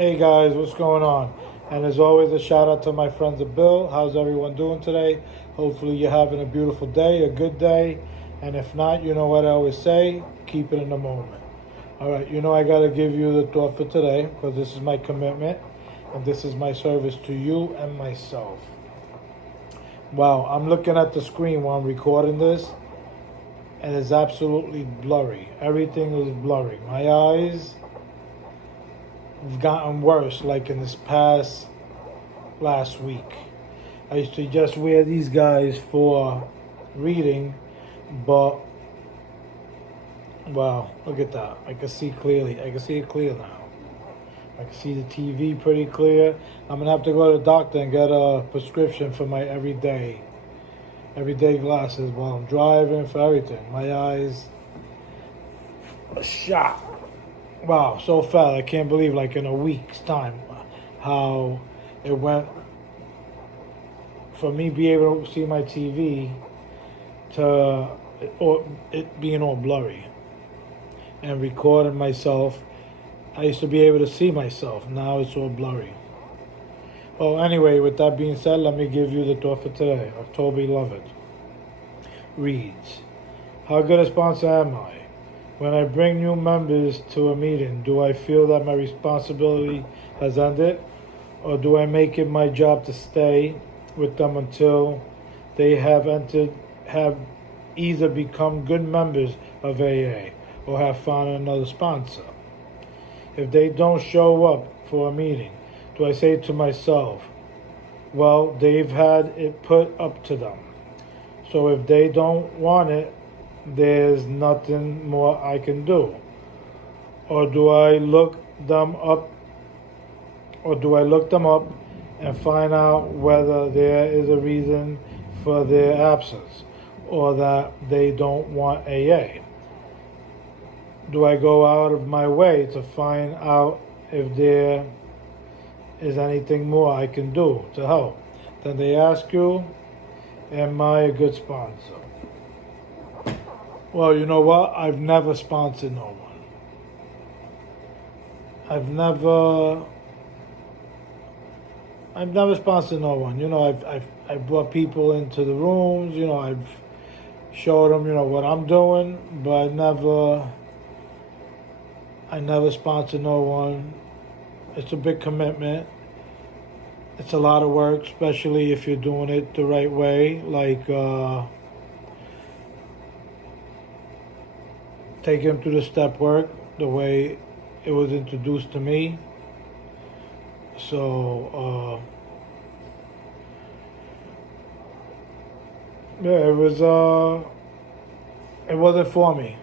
Hey guys, what's going on? And as always, a shout out to my friends at Bill. How's everyone doing today? Hopefully you're having a beautiful day, a good day. And if not, you know what I always say, keep it in the moment. All right, I got to give you the thought for today because this is my commitment and this is my service to you and myself. Wow, I'm looking at the screen while I'm recording this and it's absolutely blurry. Everything is blurry. My eyes have gotten worse like in this last week. I used to just wear these guys for reading, but wow, look at that. I can see clearly. I can see it clear now. I can see the TV pretty clear. I'm gonna have to go to the doctor and get a prescription for my everyday glasses while I'm driving, for everything. My eyes are shot. Wow, so fast. I can't believe, like, in a week's time, how it went for me being able to see my TV to it being all blurry and recording myself. I used to be able to see myself. Now it's all blurry. Well, anyway, with that being said, let me give you the thought for today. October 11th. Reads, how good a sponsor am I? When I bring new members to a meeting, do I feel that my responsibility has ended? Or do I make it my job to stay with them until they have either become good members of AA or have found another sponsor? If they don't show up for a meeting, do I say to myself, well, they've had it put up to them. So if they don't want it, there's nothing more I can do? Or do I look them up and find out whether there is a reason for their absence or that they don't want AA? Do I go out of my way to find out if there is anything more I can do to help? Then they ask you, am I a good sponsor? Well, you know what? I've never sponsored no one. I've never sponsored no one. I've brought people into the rooms. I've showed them, what I'm doing, but I never sponsored no one. It's a big commitment. It's a lot of work, especially if you're doing it the right way, like taking them through the step work, the way it was introduced to me. So, yeah, it wasn't for me.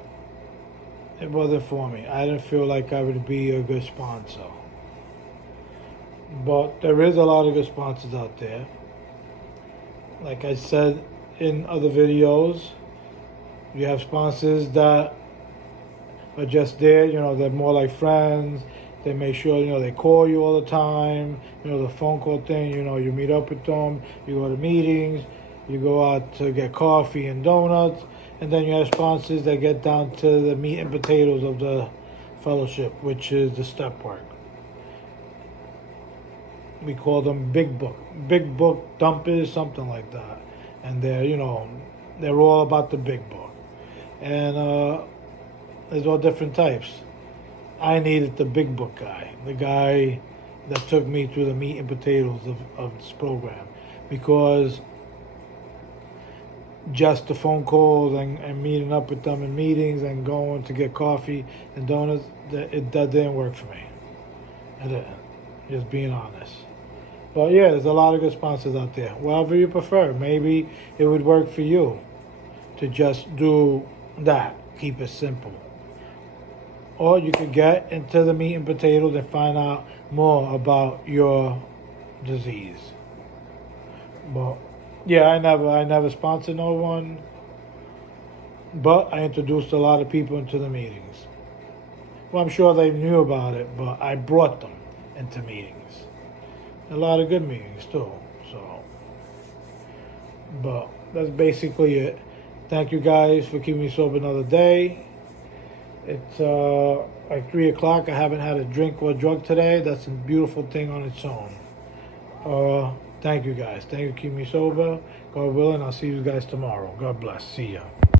It wasn't for me. I didn't feel like I would be a good sponsor. But there is a lot of good sponsors out there. Like I said in other videos, you have sponsors that are just there, they're more like friends. They make sure, they call you all the time, the phone call thing, you meet up with them, you go to meetings, you go out to get coffee and donuts, and then you have sponsors that get down to the meat and potatoes of the fellowship, which is the step work. We call them big book dumpers, something like that. And they're all about the big book. And there's all different types. I needed the big book guy, the guy that took me through the meat and potatoes of this program, because just the phone calls and meeting up with them in meetings and going to get coffee and donuts, that didn't work for me. It didn't, just being honest. But yeah, there's a lot of good sponsors out there. Whatever you prefer, maybe it would work for you to just do that, keep it simple. Or you could get into the meat and potatoes and find out more about your disease. But yeah, I never sponsored no one, but I introduced a lot of people into the meetings. Well, I'm sure they knew about it, but I brought them into meetings. A lot of good meetings too. So, but that's basically it. Thank you guys for keeping me sober another day. It's like 3 o'clock. I haven't had a drink or a drug today. That's a beautiful thing on its own. Thank you guys. Thank you. Keep me sober. God willing, I'll see you guys tomorrow. God bless. See ya.